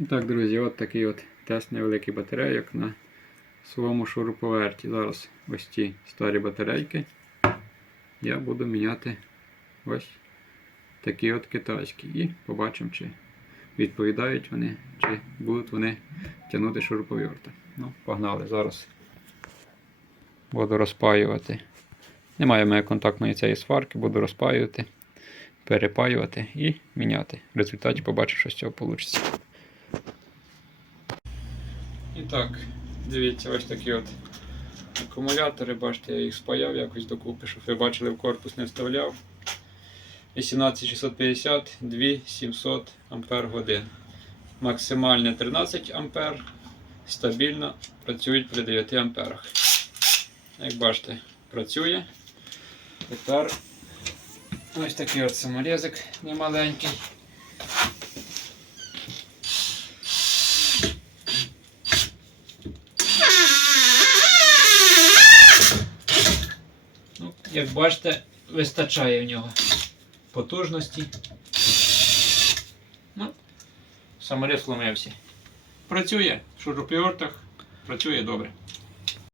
І Так, друзі, от такий от тест невеликий батарейок на своєму шуруповерті. Зараз ось ці старі батарейки. Я буду міняти ось такі от китайські. І побачимо, чи відповідають вони, чи будуть вони тягнути шуруповерта. Ну, погнали. Зараз буду розпаювати. Немає мене контактної цієї сварки, буду розпаювати, перепаювати і міняти. В результаті побачимо, що з цього вийде. І так, дивіться, ось такі от акумулятори, бачите, я їх спаяв якось докупи, щоб ви бачили, в корпус не вставляв. 18650, 2700 ампер годин. Максимальне 13 ампер. Стабільно працюють при 9 амперах. Як бачите, працює. Тепер ось такий от саморізик немаленький. Ну, як бачите, вистачає в нього потужності. Ну, Саморез ломився. Працює в шуруповертах, працює добре.